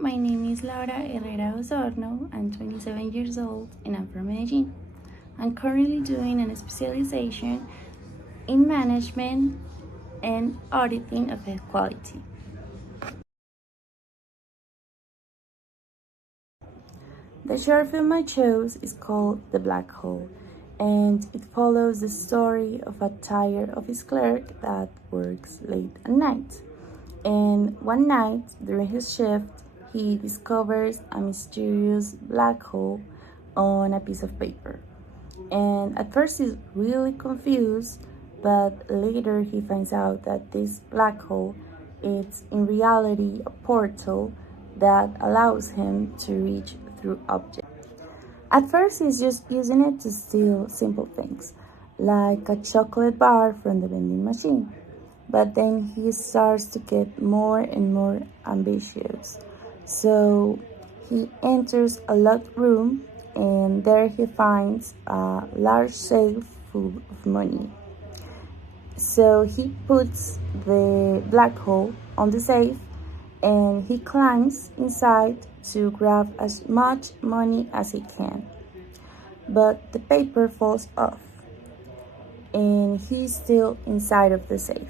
My name is Laura Herrera Osorno. I'm 27 years old and I'm from Medellin. I'm currently doing a specialization in management and auditing of air quality. The short film I chose is called The Black Hole, and it follows the story of a tired office clerk that works late at night. And one night, during his shift, he discovers a mysterious black hole on a piece of paper. And at first, he's really confused, but later he finds out that this black hole is in reality a portal that allows him to reach through objects. At first, he's just using it to steal simple things, like a chocolate bar from the vending machine. But then he starts to get more and more ambitious. So he enters a locked room, and there he finds a large safe full of money. So he puts the black hole on the safe and he climbs inside to grab as much money as he can. But the paper falls off and he's still inside of the safe.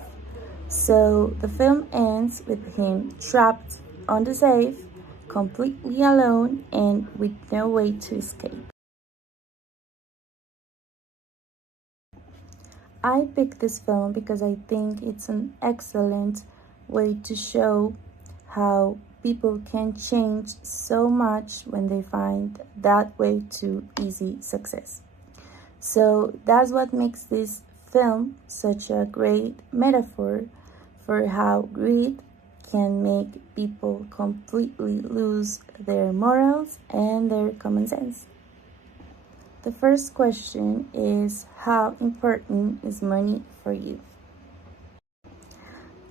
So the film ends with him trapped on the safe, completely alone and with no way to escape. I picked this film because I think it's an excellent way to show how people can change so much when they find that way to easy success. So that's what makes this film such a great metaphor for how greed can make people completely lose their morals and their common sense. The first question is, how important is money for you?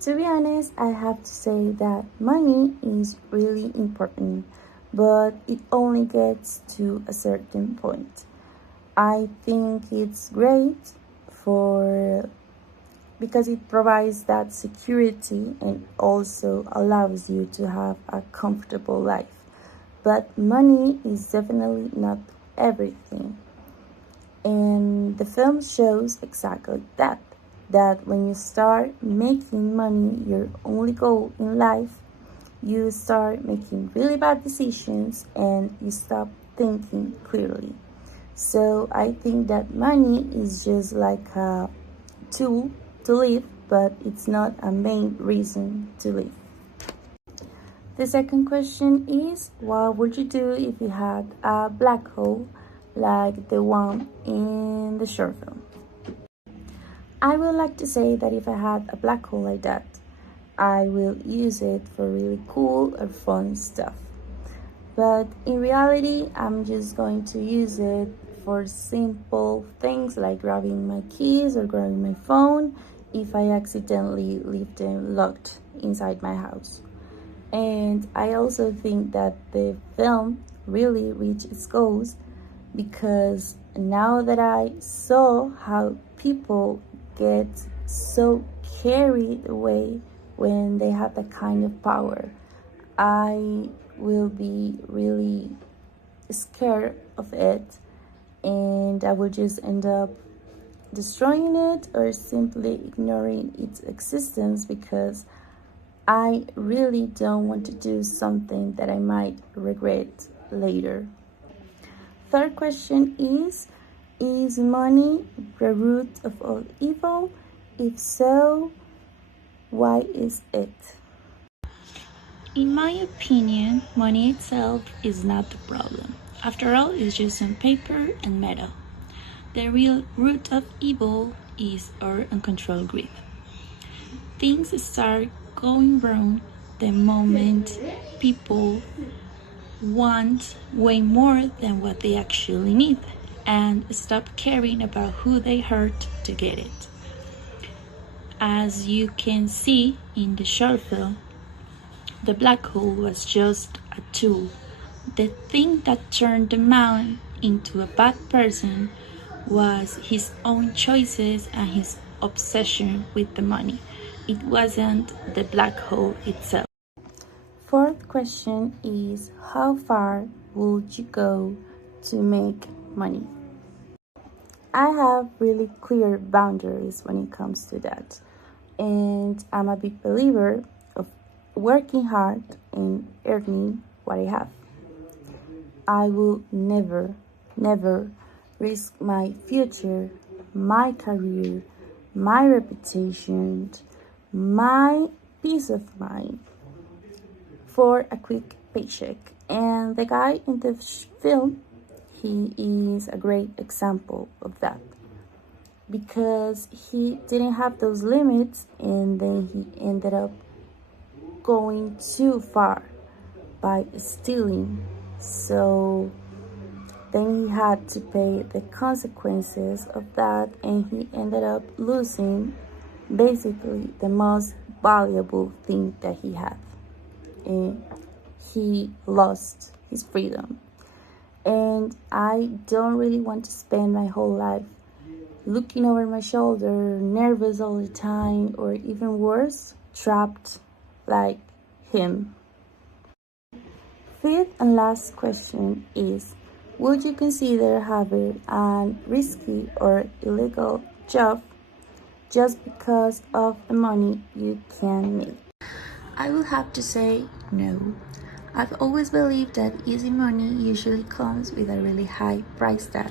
To be honest, I have to say that money is really important, but it only gets to a certain point. I think it's great because it provides that security and also allows you to have a comfortable life. But money is definitely not everything. And the film shows exactly that when you start making money your only goal in life, you start making really bad decisions and you stop thinking clearly. So I think that money is just like a tool to live, but it's not a main reason to live. The second question is, what would you do if you had a black hole like the one in the short film? I would like to say that if I had a black hole like that, I will use it for really cool or fun stuff. But in reality, I'm just going to use it for simple things like grabbing my keys or grabbing my phone if I accidentally leave them locked inside my house. And I also think that the film really reached its goals because now that I saw how people get so carried away when they have that kind of power, I will be really scared of it and I will just end up destroying it or simply ignoring its existence because I really don't want to do something that I might regret later. Third question is money the root of all evil? If so, why is it? In my opinion, money itself is not the problem. After all, it's just some paper and metal. The real root of evil is our uncontrolled greed. Things start going wrong the moment people want way more than what they actually need and stop caring about who they hurt to get it. As you can see in the short film, the black hole was just a tool. The thing that turned the man into a bad person was his own choices and his obsession with the money. It wasn't the black hole itself. fourth question is, how far would you go to make money? I have really clear boundaries when it comes to that. And I'm a big believer of working hard and earning what I have. I will never risk my future, my career, my reputation, my peace of mind for a quick paycheck. And the guy in the film, he is a great example of that because he didn't have those limits and then he ended up going too far by stealing. So then he had to pay the consequences of that and he ended up losing basically the most valuable thing that he had. And he lost his freedom. And I don't really want to spend my whole life looking over my shoulder, nervous all the time, or even worse, trapped like him. Fifth and last question is, would you consider having a risky or illegal job just because of the money you can make? I will have to say no. I've always believed that easy money usually comes with a really high price tag.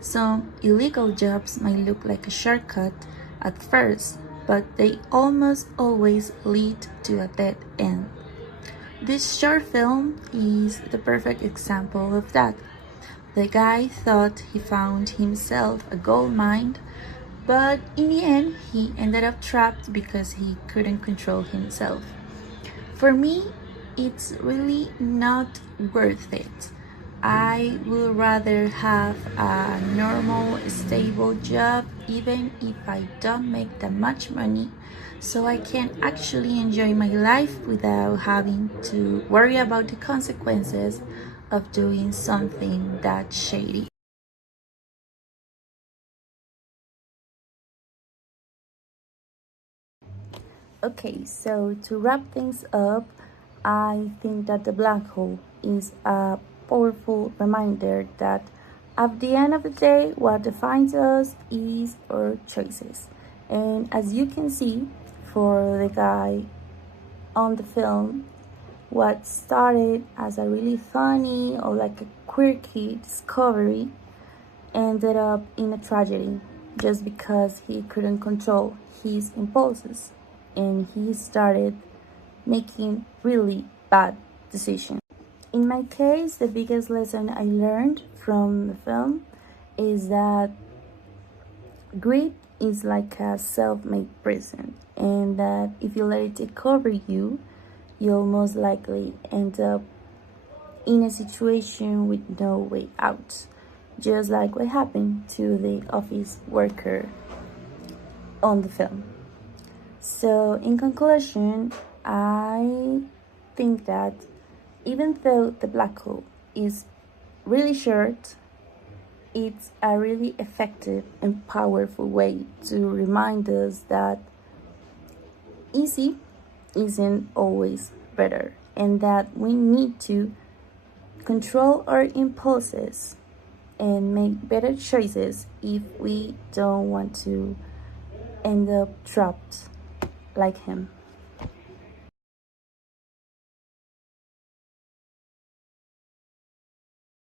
Some illegal jobs might look like a shortcut at first, but they almost always lead to a dead end. This short film is the perfect example of that. The guy thought he found himself a gold mine, but in the end, he ended up trapped because he couldn't control himself. For me, it's really not worth it. I would rather have a normal, stable job, even if I don't make that much money, so I can actually enjoy my life without having to worry about the consequences of doing something that shady. Okay, so to wrap things up, I think that the black hole is a powerful reminder that at the end of the day, what defines us is our choices. And as you can see, for the guy on the film, what started as a really funny or like a quirky discovery ended up in a tragedy just because he couldn't control his impulses and he started making really bad decisions. In my case, the biggest lesson I learned from the film is that greed is like a self-made prison, and that if you let it take over you, you'll most likely end up in a situation with no way out, just like what happened to the office worker on the film. So, in conclusion, I think that even though the black hole is really short, it's a really effective and powerful way to remind us that easy isn't always better and that we need to control our impulses and make better choices if we don't want to end up trapped like him.